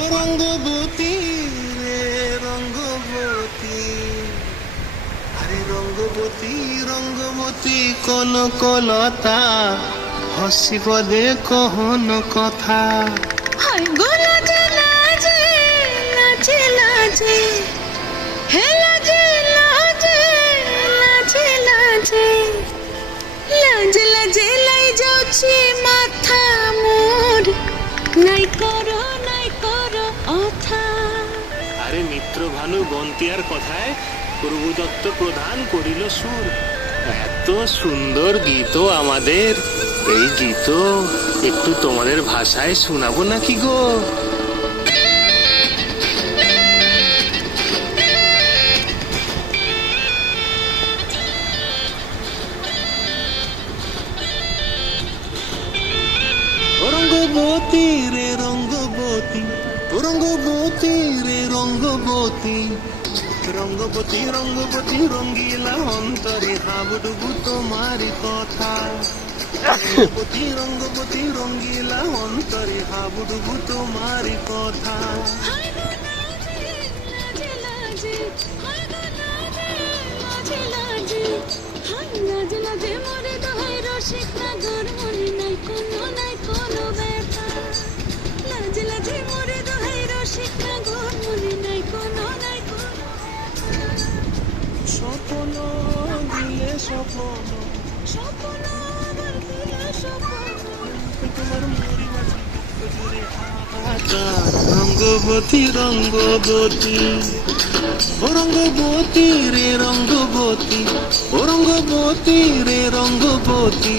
ও রঙ্গবতী রে রঙ্গবতী, আরে রঙ্গবতী রঙ্গবতী কনকলতা, হসিব দে কহন কথা। হায় গো লাজে লাজে লাজে লাজে, হে লাজে লাজে লাজে লাজে, লাজে লাজে লাই যাଉଛି মাথা মোর, নাই করো অথা। আরে মিত্র ভানু বন্তিয়ার কথায় প্রভুদত্ত প্রধান করিল সুর। এত সুন্দর গীত আমাদের, এই গীত একটু তোমাদের ভাষায় শোনাবো নাকি গো? রঙ্গবতী রে রঙ্গবতী, রঙ্গবতী রে রঙ্গবতী, রঙ্গবতী রঙ্গবতী রঙ্গিলা অন্তরে হাবুডুবু তোমারি কথা। রঙ্গবতী রঙ্গবতী রঙ্গিলা অন্তরে হাবুডুবু তোমারি কথা। হায় গো লাজে লাজে লাজে, হায় গো লাজে লাজে লাজে, হায় লাজে লাজে মোরে দোহাই রসিক নাগর, মনে নাই কোনো ব্যথা। লাজে লাজে মোরে দোহাই রসিক নাগর, মনে নাই কোনো স্বপ্ন দিলে স্বপ্ন, স্বপ্ন আমার দিলে স্বপ্ন। তোমার মরি মাঝি জুড়ে হাহাকার। রঙ্গবতী রঙ্গবতী, ও রঙ্গবতী রে রঙ্গবতী, ও রঙ্গবতী রে রঙ্গবতী।